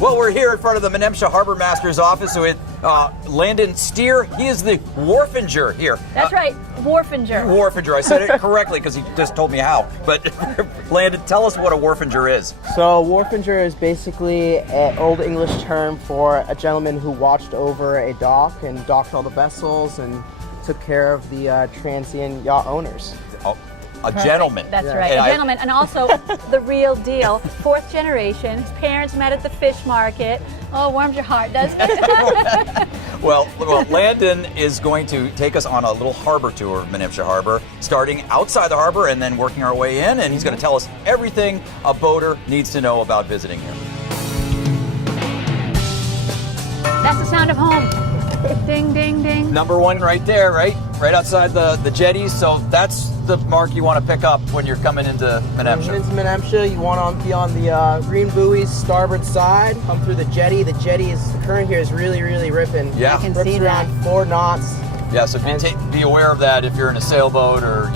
Well, we're here in front of the Menemsha Harbor Master's office with Landon Steer. He is the wharfinger here. That's right, wharfinger. Wharfinger. I said it correctly because he just told me how. But Landon, tell us what a wharfinger is. So, wharfinger is basically an Old English term for a gentleman who watched over a dock and docked all the vessels and took care of the transient yacht owners. Oh, a gentleman. That's right, a gentleman. And also the real deal. 4th generation. His parents met at the fish market. Oh, warms your heart, doesn't it? Well, Landon is going to take us on a little harbor tour of Menemsha Harbor, starting outside the harbor and then working our way in, and he's going to tell us everything a boater needs to know about visiting here. That's the sound of home. Ding, ding, ding. Number 1 right there, right outside the jetties. So that's the mark you want to pick up when you're coming into Menemsha. Into Menemsha, you want to be on the green buoys, starboard side, come through the jetty. The jetty the current here is really, really ripping. Yeah. I can Rips see around that. 4 knots. Yeah, so be aware of that if you're in a sailboat or,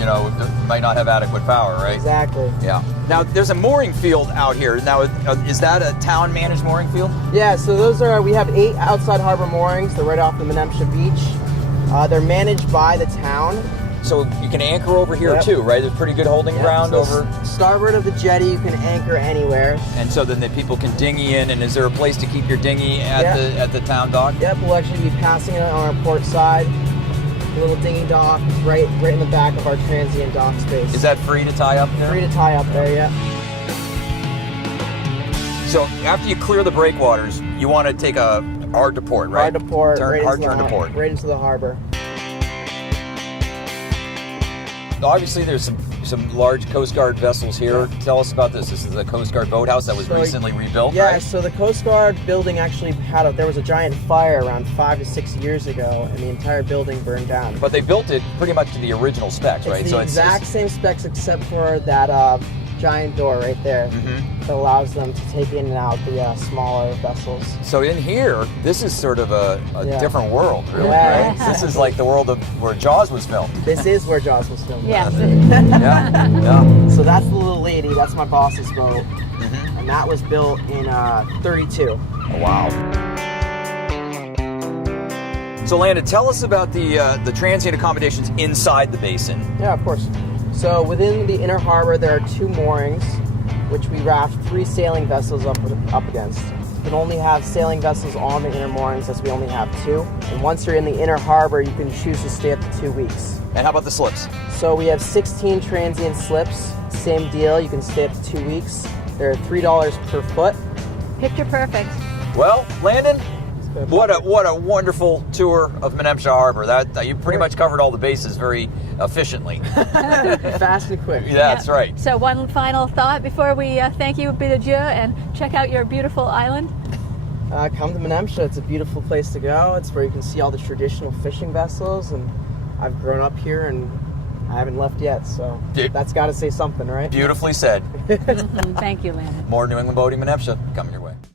might not have adequate power, right? Exactly. Yeah. Now, there's a mooring field out here. Now, is that a town-managed mooring field? Yeah, so we have 8 outside harbor moorings. They're right off the Menemsha beach. They're managed by the town. So you can anchor over here too, right? There's pretty good holding ground so over. Starboard of the jetty, you can anchor anywhere. And so then the people can dinghy in. And is there a place to keep your dinghy at the town dock? Yep, we'll actually be passing it on our port side. A little dinghy dock right in the back of our transient dock space. Is that free to tie up there? Free to tie up there, yeah. So after you clear the breakwaters, you want to take a hard to port, right? Hard to port. Hard turn to port. Right into the harbor. Obviously, there's some large Coast Guard vessels here. Tell us about this. This is the Coast Guard boathouse that was recently rebuilt, yeah, right? so the Coast Guard building actually there was a giant fire around 5 to 6 years ago, and the entire building burned down. But they built it pretty much to the original specs, right? It's the exact same specs except for that giant door right there that allows them to take in and out the smaller vessels. So in here, this is sort of a different world, really, Yeah. right? This is like the world of where Jaws was filmed. This is where Jaws was filmed. Yes. Yeah. So that's the little lady. That's my boss's boat, and that was built in 32. Oh, wow. So Landon, tell us about the transient accommodations inside the basin. Yeah, of course. So within the inner harbor, there are 2 moorings, which we raft 3 sailing vessels up against. You can only have sailing vessels on the inner moorings, as we only have 2. And once you're in the inner harbor, you can choose to stay up to 2 weeks. And how about the slips? So we have 16 transient slips. Same deal, you can stay up to 2 weeks. They're $3 per foot. Picture perfect. Well, Landon, what a wonderful tour of Menemsha Harbor. That you pretty much covered all the bases very efficiently. Fast and quick. Yeah, that's right. So one final thought before we thank you, bid adieu, and check out your beautiful island. Come to Menemsha. It's a beautiful place to go. It's where you can see all the traditional fishing vessels, and I've grown up here and I haven't left yet, so that's got to say something, right? Beautifully said. Thank you, Landon. More New England Boating Menemsha coming your way.